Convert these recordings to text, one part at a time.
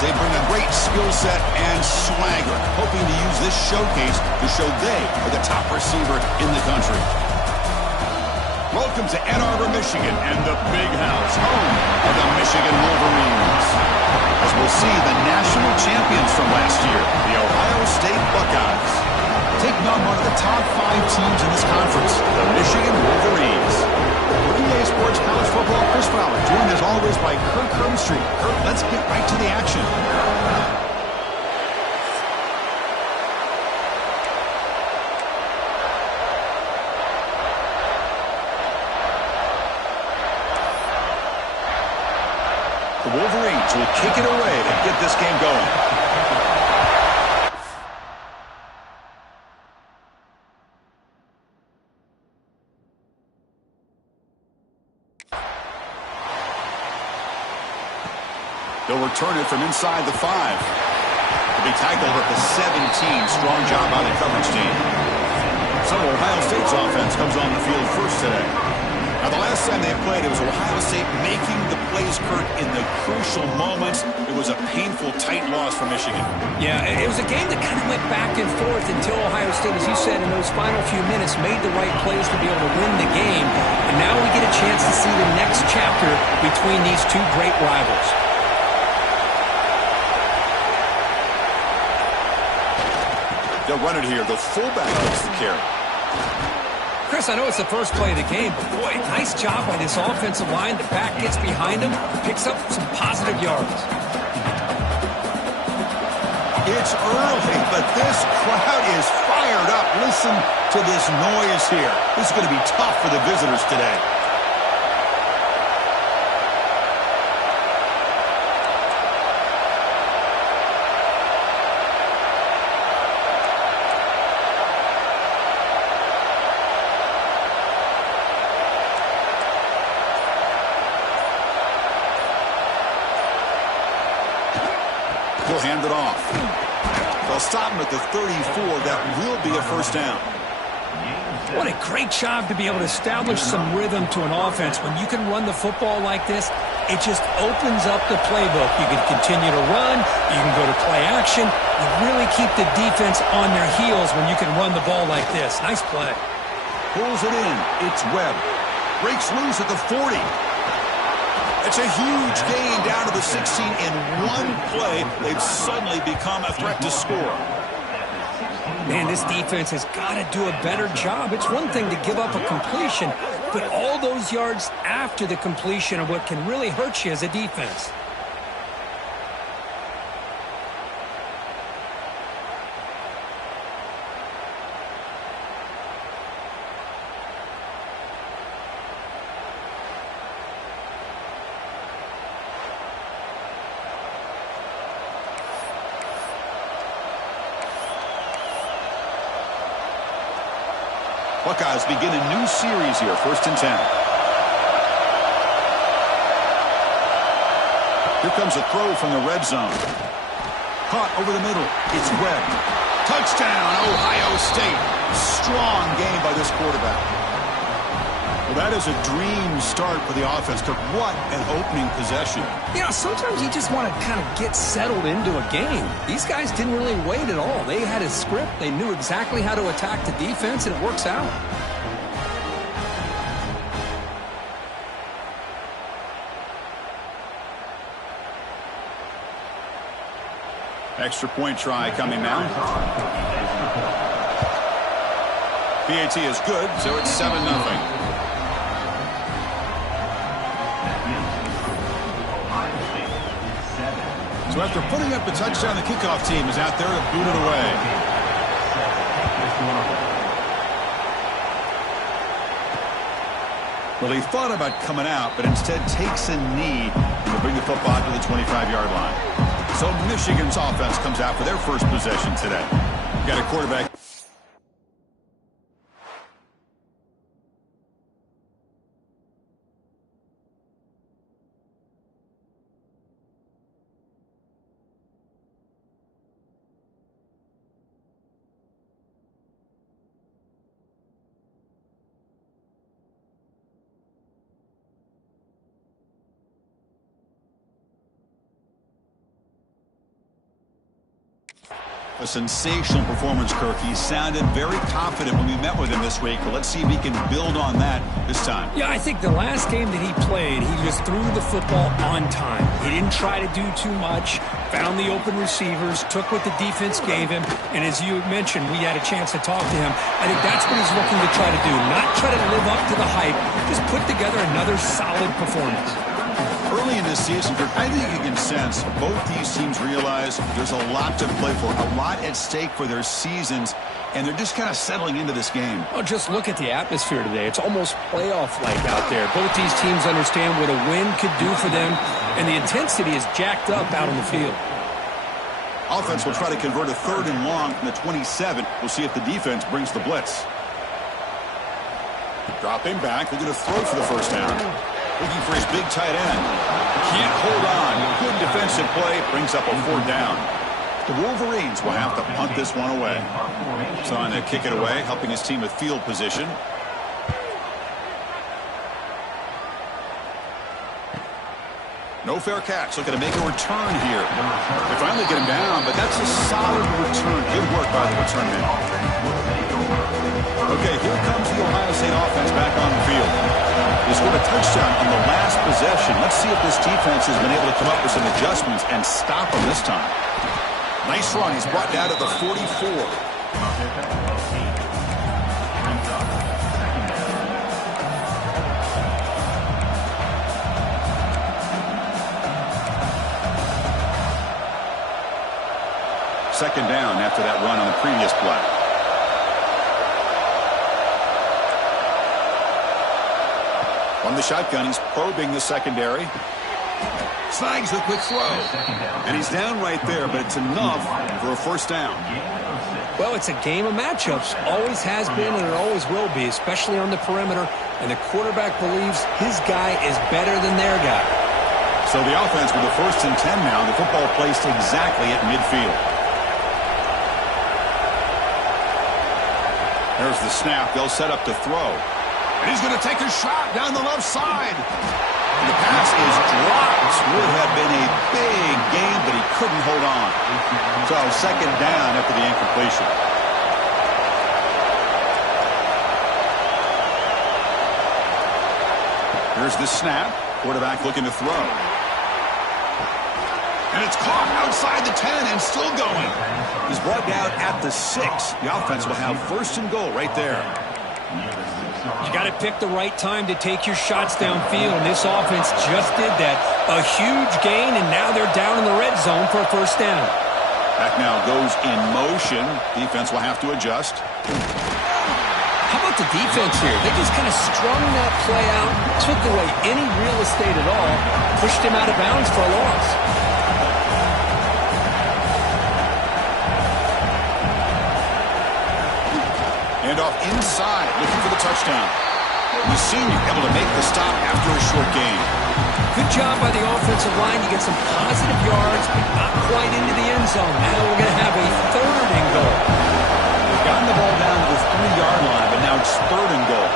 Buckeyes, they bring a great skill set and swagger, hoping to use this showcase to show they are the top receiver in the country. Welcome to Ann Arbor, Michigan, and the Big House, home of the Michigan Wolverines. As we'll see, the national champions from last year, the Ohio State Buckeyes, taking on one of the top 5 teams in this conference, the Michigan Wolverines. For EA Sports College Football, Chris Fowler, joined as always by Kirk Hermstreet. Kirk, let's get right to the action. The Wolverines will kick it away to get this game going. They'll return it from inside the 5. They'll be tackled at the 17. Strong job by the coverage team. So Ohio State's offense comes on the field first today. Now, the last time they played, it was Ohio State making the plays, Kurt, in the crucial moments. It was a painful, tight loss for Michigan. Yeah, it was a game that kind of went back and forth until Ohio State, as you said, in those final few minutes, made the right plays to be able to win the game. And now we get a chance to see the next chapter between these two great rivals. They'll run it here. The fullback gets the carry. Chris, I know it's the first play of the game, but boy, nice job by this offensive line. The back gets behind him, picks up some positive yards. It's early, but this crowd is fired up. Listen to this noise here. This is going to be tough for the visitors today. He'll hand it off. They'll stop him at the 34. That will be a first down. What a great job to be able to establish some rhythm to an offense. When you can run the football like this, it just opens up the playbook. You can continue to run. You can go to play action. You really keep the defense on their heels when you can run the ball like this. Nice play. Pulls it in. It's Webb. Breaks loose at the 40. It's a huge gain down to the 16 in one play. They've suddenly become a threat to score. Man, this defense has got to do a better job. It's one thing to give up a completion, but all those yards after the completion are what can really hurt you as a defense. Buckeyes begin a new series here, 1st and 10. Here comes a throw from the red zone. Caught over the middle. It's Webb. Touchdown, Ohio State. Strong game by this quarterback. Well, that is a dream start for the offense. What an opening possession. You know, sometimes you just want to kind of get settled into a game. These guys didn't really wait at all. They had a script. They knew exactly how to attack the defense, and it works out. Extra point try coming now. PAT is good, so it's 7-0. So after putting up a touchdown, the kickoff team is out there to boot it away. Well, he thought about coming out, but instead takes a knee to bring the football to the 25-yard line. So Michigan's offense comes out for their first possession today. Got a quarterback. A sensational performance, Kirk. He sounded very confident when we met with him this week, but let's see if he can build on that this time. Yeah, I think the last game that he played, he just threw the football on time. He didn't try to do too much, found the open receivers, took what the defense gave him, and as you mentioned, we had a chance to talk to him. I think that's what he's looking to try to do, not try to live up to the hype, just put together another solid performance. Early in this season, I think you can sense both these teams realize there's a lot to play for, a lot at stake for their seasons, and they're just kind of settling into this game. Oh, just look at the atmosphere today. It's almost playoff-like out there. Both these teams understand what a win could do for them, and the intensity is jacked up out on the field. Offense will try to convert a 3rd and long from the 27. We'll see if the defense brings the blitz. Dropping back, looking to throw for the first down. Looking for his big tight end. Can't hold on. Good defensive play. Brings up a 4th down. The Wolverines will have to punt this one away. Trying to kick it away, helping his team with field position. No fair catch. Looking to make a return here. They finally get him down, but that's a solid return. Good work by the return man. Okay, here comes the Ohio State offense back on the field. They scored a touchdown on the last possession. Let's see if this defense has been able to come up with some adjustments and stop them this time. Nice run. He's brought down to the 44. Second down after that run on the previous play. On the shotgun, he's probing the secondary. Snags the quick throw. And he's down right there, but it's enough for a first down. Well, it's a game of matchups. Always has been and it always will be, especially on the perimeter. And the quarterback believes his guy is better than their guy. So the offense with the 1st and 10 now. The football placed exactly at midfield. There's the snap. They'll set up to throw. And he's going to take a shot down the left side. And the pass is dropped. Would have been a big gain, but he couldn't hold on. So second down after the incompletion. Here's the snap. Quarterback looking to throw. And it's caught outside the 10 and still going. He's brought down at the 6. The offense will have 1st and goal right there. You got to pick the right time to take your shots downfield, and this offense just did that. A huge gain, and now they're down in the red zone for a first down. Back now goes in motion. Defense will have to adjust. How about the defense here? They just kind of strung that play out, took away any real estate at all, pushed him out of bounds for a loss. And off inside, looking for the touchdown. And the senior able to make the stop after a short gain. Good job by the offensive line. You get some positive yards, but not quite into the end zone. Now we're going to have a 3rd and goal. They've gotten the ball down to the 3-yard line, but now it's 3rd and goal.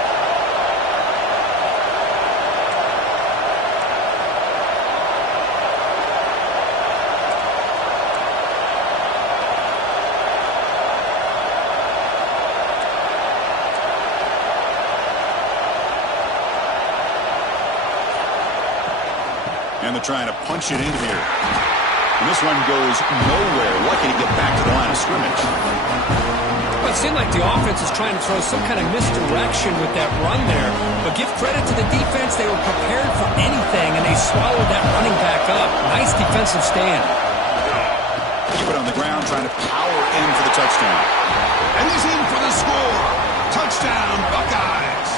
And they're trying to punch it in here. And this one goes nowhere. Lucky to get back to the line of scrimmage. Well, it seemed like the offense is trying to throw some kind of misdirection with that run there. But give credit to the defense. They were prepared for anything, and they swallowed that running back up. Nice defensive stand. Keep it on the ground, trying to power in for the touchdown. And he's in for the score. Touchdown, Buckeyes.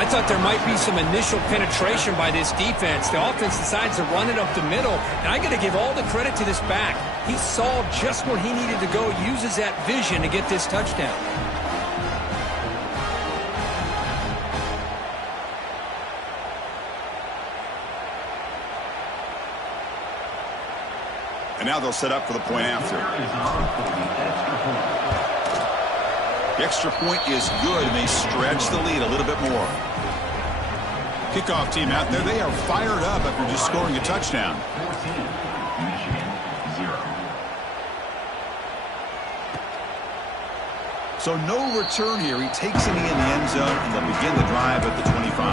I thought there might be some initial penetration by this defense. The offense decides to run it up the middle, and I got to give all the credit to this back. He saw just where he needed to go, uses that vision to get this touchdown. And now they'll set up for the point after. The extra point is good, and they stretch the lead a little bit more. Kickoff team out there, they are fired up after just scoring a touchdown. So no return here. He takes it in the end zone, and they'll begin the drive at the 25.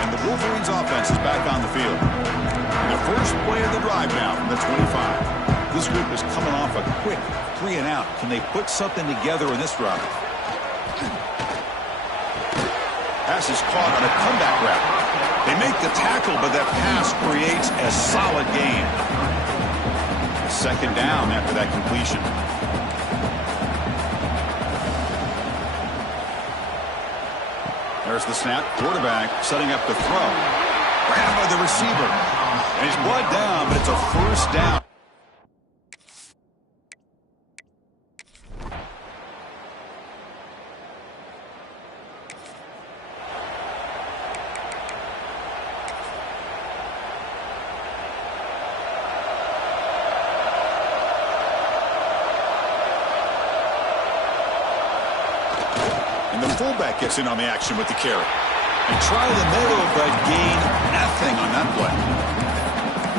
And the Wolverines offense is back on the field. The first play of the drive now from the 25. This group is coming off a quick 3 and out. Can they put something together in this drive? Pass is caught on a comeback route. They make the tackle, but that pass creates a solid gain. Second down after that completion. There's the snap. Quarterback setting up the throw. Grabbed by the receiver. And he's brought down, but it's a first down. And the fullback gets in on the action with the carry. And try the middle, but gain nothing on that play.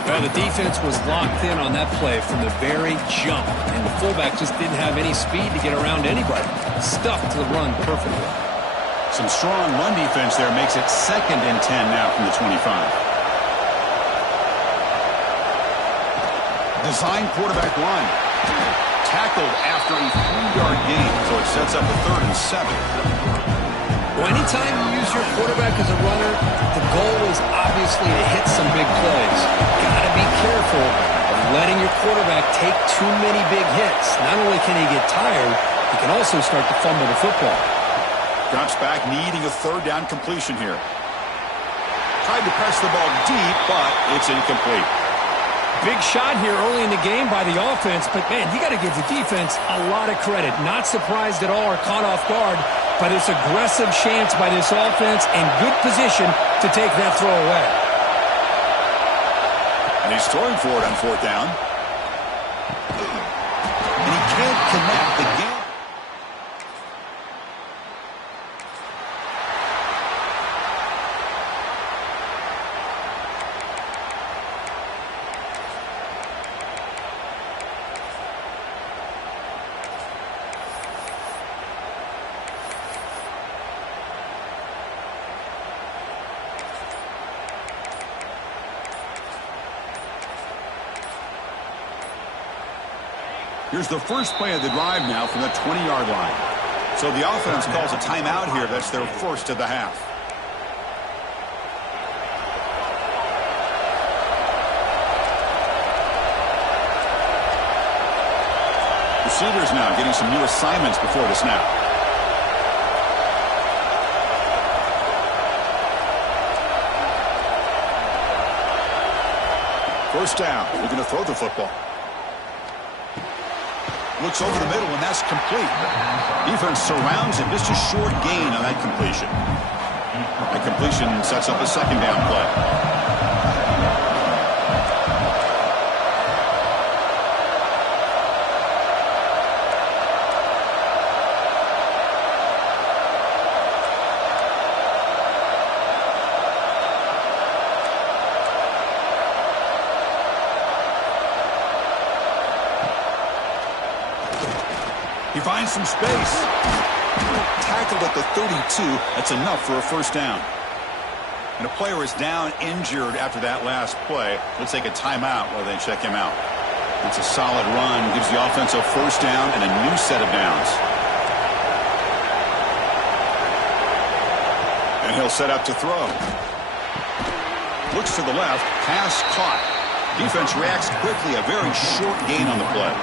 Well, the defense was locked in on that play from the very jump, and the fullback just didn't have any speed to get around anybody. Stuffed to the run perfectly. Some strong run defense there makes it 2nd and 10 now from the 25. Design quarterback run. Tackled after a 3-yard gain, so it sets up a 3rd and 7. Well, anytime you use your quarterback as a runner, the goal is obviously to hit some big plays. Got to be careful of letting your quarterback take too many big hits. Not only can he get tired, he can also start to fumble the football. Drops back, needing a 3rd down completion here. Tried to press the ball deep, but it's incomplete. Big shot here early in the game by the offense, but, man, you got to give the defense a lot of credit. Not surprised at all or caught off guard, but it's aggressive chance by this offense and good position to take that throw away. And he's throwing for it on 4th down. And he can't connect the game. Here's the first play of the drive now from the 20-yard line. So the offense calls a timeout here. That's their first of the half. Receivers now getting some new assignments before the snap. First down. We're going to throw the football. Looks over the middle, and that's complete. Defense surrounds him. Just a short gain on that completion. That completion sets up a 2nd down play. He finds some space. Tackled at the 32. That's enough for a first down. And a player is down injured after that last play. We'll take a timeout while they check him out. It's a solid run. Gives the offense a first down and a new set of downs. And he'll set up to throw. Looks to the left. Pass caught. Defense reacts quickly. A very short gain on the play.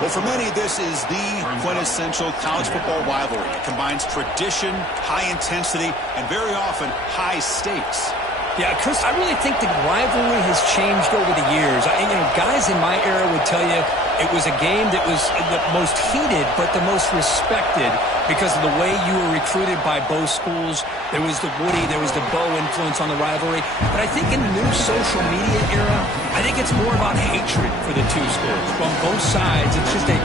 Well, for many, this is the quintessential college football rivalry. It combines tradition, high intensity, and very often high stakes. Yeah, Chris, I really think the rivalry has changed over the years. Guys in my era would tell you it was a game that was the most heated but the most respected because of the way you were recruited by both schools. There was the Woody, there was the Bo influence on the rivalry. But I think in the new social media era, I think it's more about hatred for the two schools. On both sides, it's just a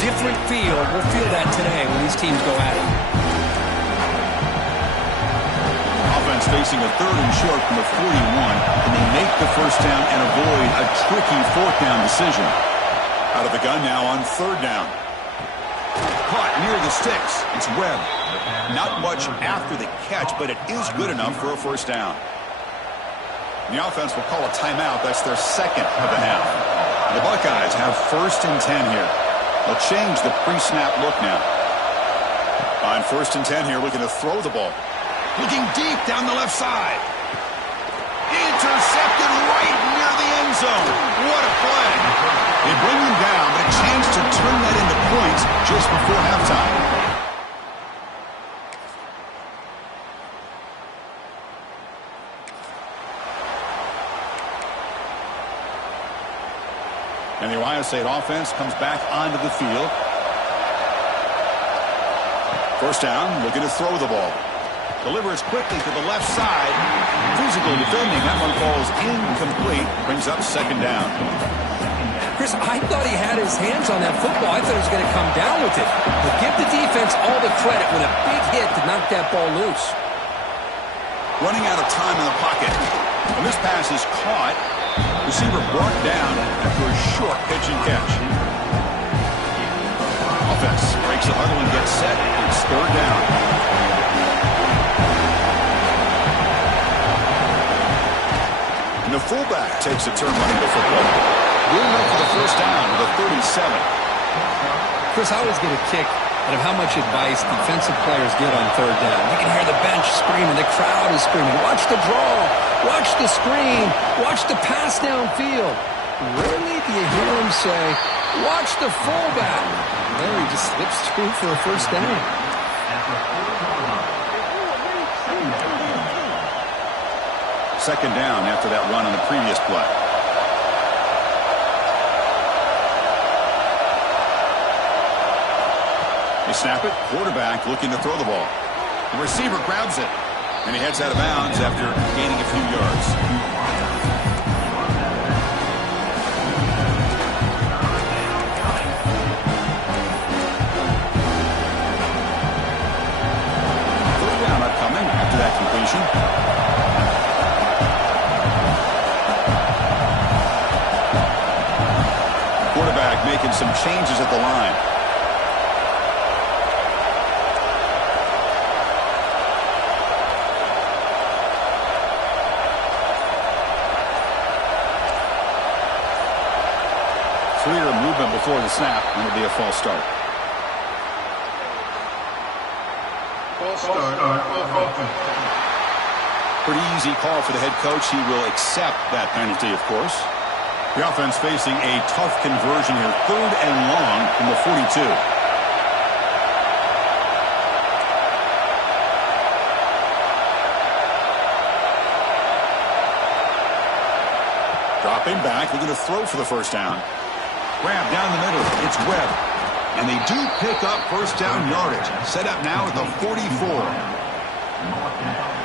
different feel. We'll feel that today when these teams go at it. Offense facing a 3rd and short from the 41, and they make the first down and avoid a tricky 4th down decision. Out of the gun now on 3rd down. caught near the sticks. It's Webb. Not much after the catch, but it is good enough for a first down. The offense will call a timeout. That's their second of the half. The Buckeyes have 1st and 10 here. They'll change the pre-snap look now. On 1st and 10 here, looking to throw the ball. Looking deep down the left side. Intercepted right near the end zone. What a play. They bring him down, but a chance to turn that into points just before halftime. And the Ohio State offense comes back onto the field. First down, looking to throw the ball. Delivers quickly to the left side. Physical defending. That one falls incomplete. Brings up 2nd down. Chris, I thought he had his hands on that football. I thought he was going to come down with it. But give the defense all the credit with a big hit to knock that ball loose. Running out of time in the pocket. And this pass is caught. Receiver brought down after a short pitch and catch. Offense breaks the huddle and gets set. It's 3rd down. And the fullback takes a turn running the football. Good enough for the first down with a 37. Chris, I always get a kick out of how much advice defensive players get on 3rd down. You can hear the bench screaming. The crowd is screaming. Watch the draw. Watch the screen. Watch the pass downfield. Rarely do you hear him say, watch the fullback. There he just slips through for a first down. Second down after that run on the previous play. They snap it. Quarterback looking to throw the ball. The receiver grabs it. And he heads out of bounds after gaining a few yards. Third down upcoming after that completion. Quarterback making some changes at the line. Clear movement before the snap, and it'll be a false start. False start. Pretty easy call for the head coach. He will accept that penalty, of course. The offense facing a tough conversion here. 3rd and long from the 42. Dropping back, looking to throw for the first down. Grab down the middle. It's Webb. And they do pick up first down yardage. Set up now at the 44.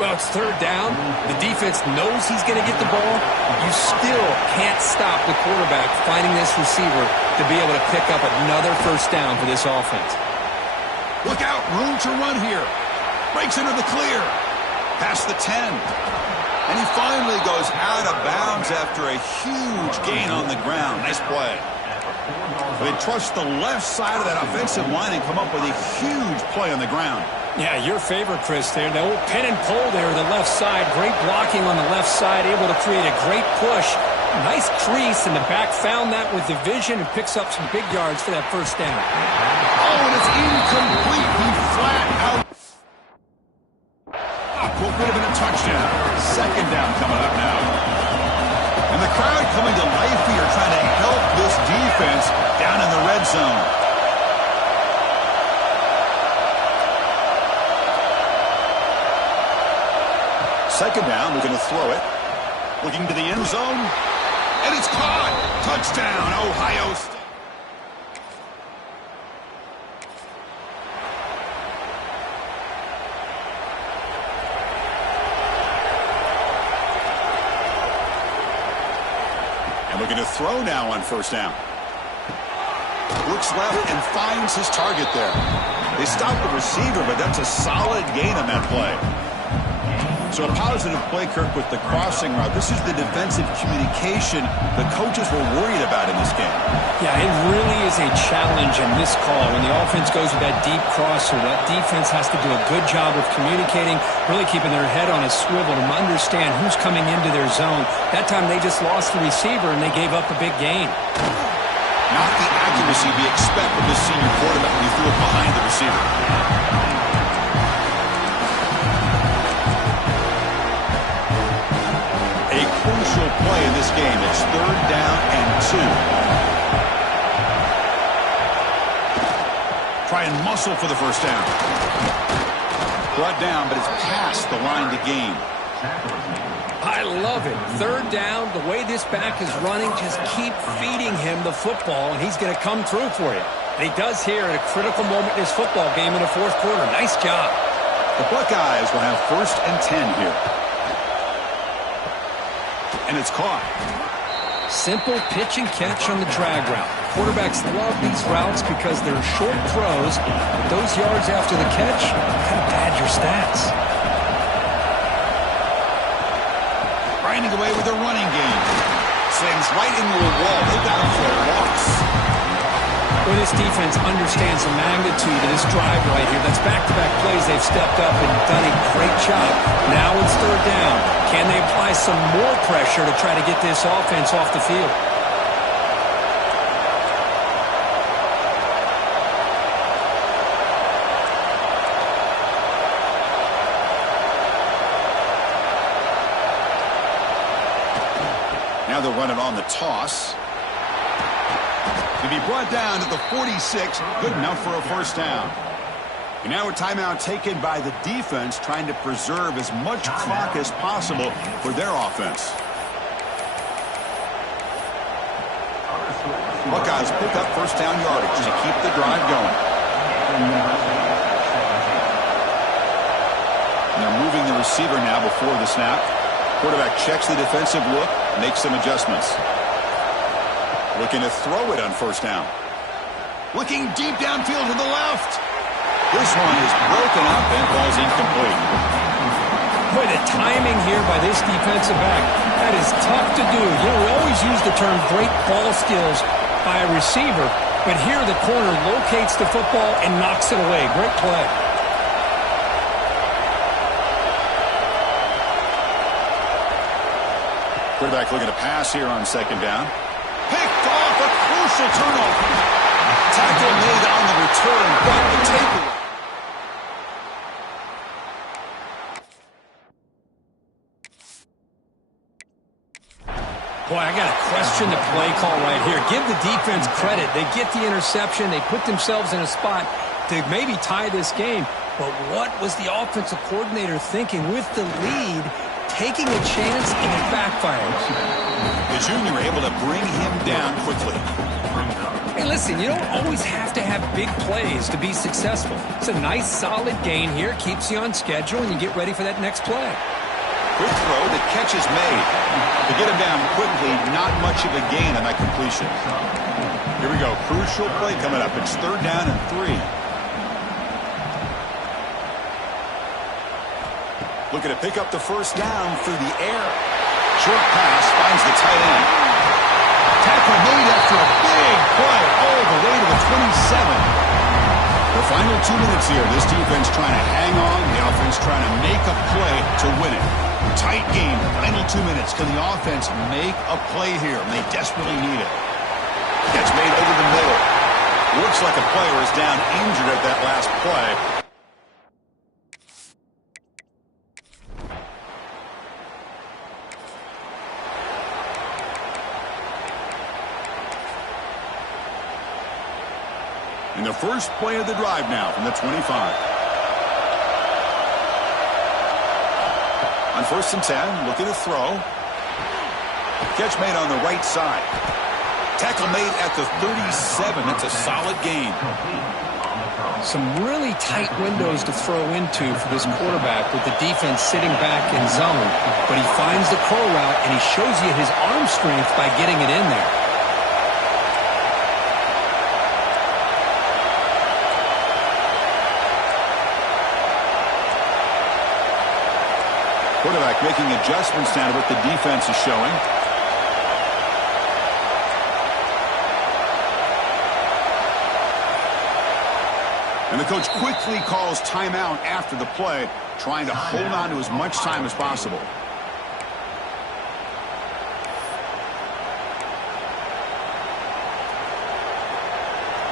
Well, it's 3rd down. The defense knows he's going to get the ball. You still can't stop the quarterback finding this receiver to be able to pick up another first down for this offense. Look out. Room to run here. Breaks into the clear. Past the 10. And he finally goes out of bounds after a huge gain on the ground. Nice play. They trust the left side of that offensive line and come up with a huge play on the ground. Yeah, your favorite, Chris, there. The old pin and pull there, the left side. Great blocking on the left side, able to create a great push. Nice crease, and the back found that with the vision and picks up some big yards for that first down. Oh, and it's incomplete. He flat out. What would have been a touchdown. 2nd down coming up now. And the crowd coming to life here, trying to help this defense down in the red zone. Second down, looking to throw it. Looking to the end zone. And it's caught. Touchdown, Ohio State. And looking to throw now on first down. Looks left and finds his target there. They stop the receiver, but that's a solid gain on that play. So a positive play, Kirk, with the crossing route. This is the defensive communication the coaches were worried about in this game. Yeah, it really is a challenge in this call. When the offense goes with that deep crosser, that defense has to do a good job of communicating, really keeping their head on a swivel to understand who's coming into their zone. That time they just lost the receiver and they gave up a big gain. Not the accuracy we expect from this senior quarterback when he threw it behind the receiver. A crucial play in this game. It's 3rd down and 2. Try and muscle for the first down. Brought down, but it's past the line to gain. I love it. 3rd down, the way this back is running, just keep feeding him the football, and he's going to come through for you. And he does here at a critical moment in his football game in the 4th quarter. Nice job. The Buckeyes will have 1st and 10 here. And it's caught. Simple pitch and catch on the drag route. Quarterbacks love these routes because they're short throws, but those yards after the catch kind of pad your stats. Grinding away with a running game. Slams right into a wall. They got him for a loss. Well, this defense understands the magnitude of this drive right here. That's back-to-back plays. They've stepped up and done a great job. Now it's 3rd down. Can they apply some more pressure to try to get this offense off the field? Now they'll run it on the toss. To be brought down to the 46, good enough for a 1st down. And now a timeout taken by the defense, trying to preserve as much clock as possible for their offense. Buckeyes pick up 1st down yardage to keep the drive going. And they're moving the receiver now before the snap. Quarterback checks the defensive look, makes some adjustments. Looking to throw it on 1st down. Looking deep downfield to the left. This one is broken up and falls incomplete. Boy, the timing here by this defensive back, that is tough to do. You know, we always use the term great ball skills by a receiver, but here the corner locates the football and knocks it away. Great play. Quarterback looking to pass here on 2nd down. Picked off, a crucial turnover. Tackle made on the return, but the takeaway. Boy, I got to question the play call right here. Give the defense credit. They get the interception. They put themselves in a spot to maybe tie this game. But what was the offensive coordinator thinking with the lead, taking a chance and it backfires? The junior able to bring him down quickly. Hey, listen, you don't always have to have big plays to be successful. It's a nice, solid gain here. Keeps you on schedule, and you get ready for that next play. Quick throw, the catch is made. To get him down quickly, not much of a gain on that completion. Here we go, crucial play coming up. It's 3rd down and 3. Looking to pick up the 1st down through the air. Short pass finds the tight end. Tackle made after a big play all the way to the 27. The final 2 minutes here. This defense trying to hang on. The offense trying to make a play to win it. Tight game. Final 2 minutes. Can the offense make a play here? And they desperately need it. Catch made over the middle. Looks like a player is down injured at that last play. And the first play of the drive now from the 25. On 1st and 10, looking to throw. Catch made on the right side. Tackle made at the 37. That's a solid gain. Some really tight windows to throw into for this quarterback with the defense sitting back in zone. But he finds the curl route, and he shows you his arm strength by getting it in there. Quarterback making adjustments now to what the defense is showing. And the coach quickly calls timeout after the play, trying to hold on to as much time as possible.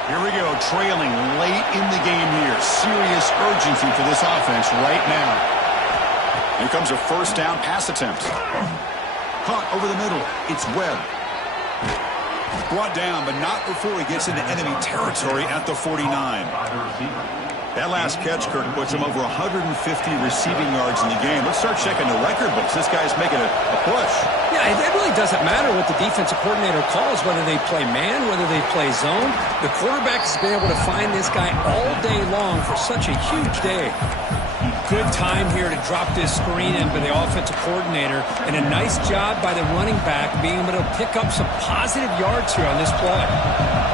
Here we go, trailing late in the game here. Serious urgency for this offense right now. Here comes a first down pass attempt. Caught over the middle. It's Webb. Brought down, but not before he gets into enemy territory at the 49. That last catch, Kirk, puts him over 150 receiving yards in the game. Let's start checking the record books. This guy's making a push. Yeah, it really doesn't matter what the defensive coordinator calls, whether they play man, whether they play zone. The quarterback has been able to find this guy all day long for such a huge day. Good time here to drop this screen in by the offensive coordinator, and a nice job by the running back being able to pick up some positive yards here on this play.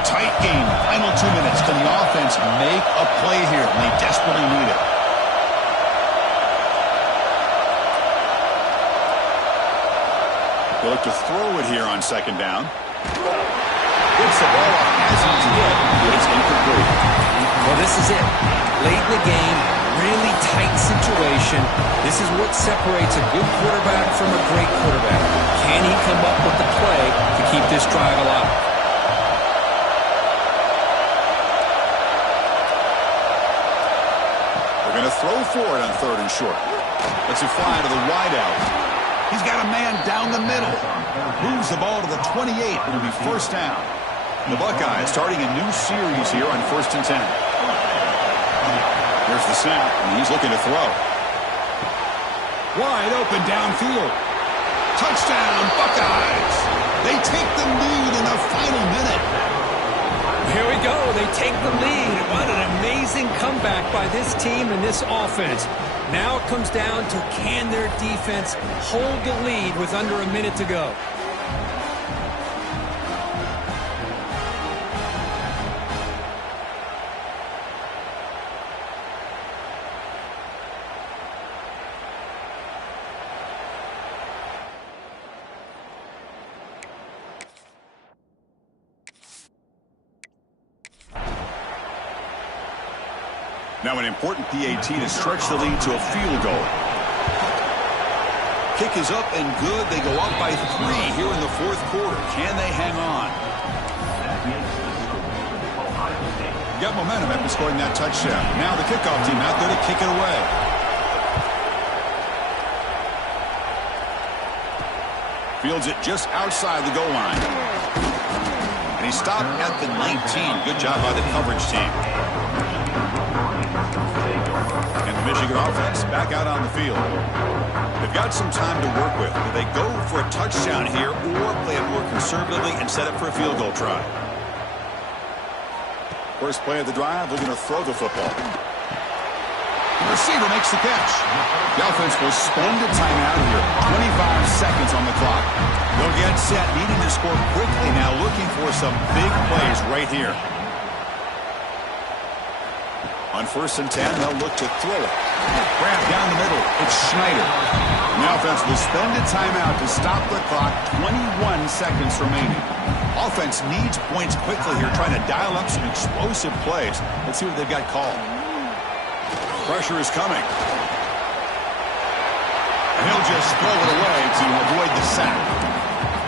Tight game. Final 2 minutes. Can the offense make a play here? And they desperately need it. They look to throw it here on second down. Gets the ball off as he's hit, but it's incomplete. Well, this is it. Late in the game, really tight situation. This is what separates a good quarterback from a great quarterback. Can he come up with the play to keep this drive alive? They're going to throw for it on third and short. Lets it fly to the wideout. He's got a man down the middle. Moves the ball to the 28. It'll be first down. The Buckeyes starting a new series here on 1st and 10. Here's the snap, and he's looking to throw. Wide open downfield. Touchdown, Buckeyes. They take the lead in the final minute. Here we go. They take the lead. What an amazing comeback by this team and this offense. Now it comes down to, can their defense hold the lead with under a minute to go? Now an important PAT to stretch the lead to a field goal. Kick is up and good. They go up by 3 here in the 4th quarter. Can they hang on? Got momentum after scoring that touchdown. Now the kickoff team out there to kick it away. Fields it just outside the goal line. And he stopped at the 19. Good job by the coverage team. And the Michigan offense back out on the field. They've got some time to work with. Do they go for a touchdown here or play it more conservatively and set up for a field goal try? First play of the drive, they're going to throw the football. The receiver makes the catch. The offense will spend a timeout here. 25 seconds on the clock. They'll get set, needing to score quickly now, looking for some big plays right here. On 1st and 10, they'll look to throw it. Grab down the middle. It's Schneider. The offense will spend a timeout to stop the clock. 21 seconds remaining. Offense needs points quickly here, trying to dial up some explosive plays. Let's see what they've got called. Pressure is coming. And he'll just throw it away to avoid the sack.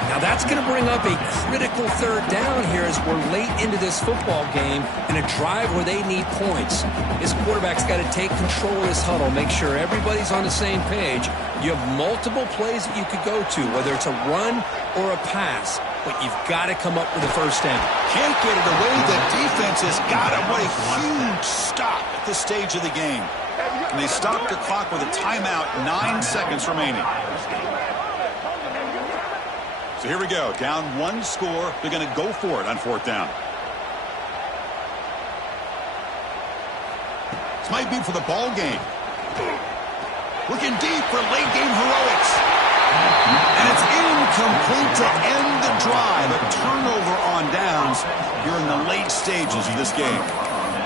Now that's going to bring up a critical 3rd down here as we're late into this football game in a drive where they need points. This quarterback's got to take control of this huddle, make sure everybody's on the same page. You have multiple plays that you could go to, whether it's a run or a pass, but you've got to come up with a first down. Can't get it away. The defense has got it. What a huge stop at this stage of the game. And they stop the clock with a timeout, 9 seconds remaining. So here we go. Down 1 score. They're going to go for it on 4th down. This might be for the ball game. Looking deep for late game heroics. And it's incomplete to end the drive. A turnover on downs here in the late stages of this game.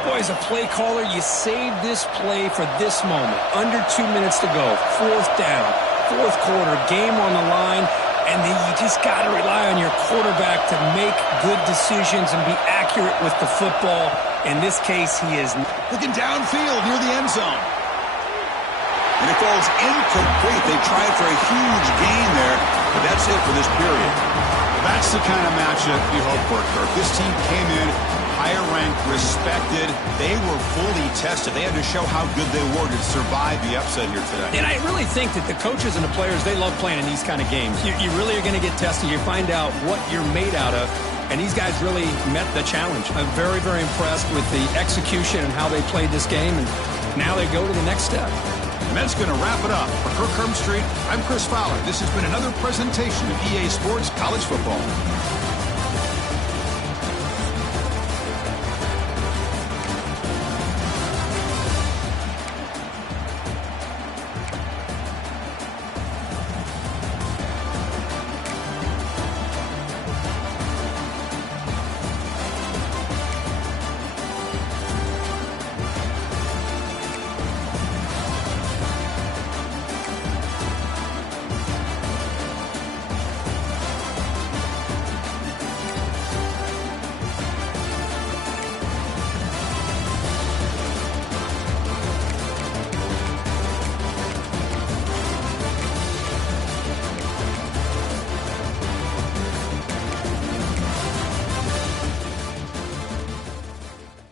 Boy, as a play caller, you save this play for this moment. Under 2 minutes to go. 4th down. fourth quarter, game on the line, and then you just got to rely on your quarterback to make good decisions and be accurate with the football. In this case, he is looking downfield near the end zone. And it falls incomplete. They tried for a huge gain there, but that's it for this period. That's the kind of matchup you hope for, Kirk. This team came in higher ranked, respected. They were fully tested. They had to show how good they were to survive the upset here today. And I really think that the coaches and the players, they love playing in these kind of games. You really are going to get tested. You find out what you're made out of. And these guys really met the challenge. I'm very, very impressed with the execution and how they played this game. And now they go to the next step. And that's going to wrap it up. For Kirk Street, I'm Chris Fowler. This has been another presentation of EA Sports College Football.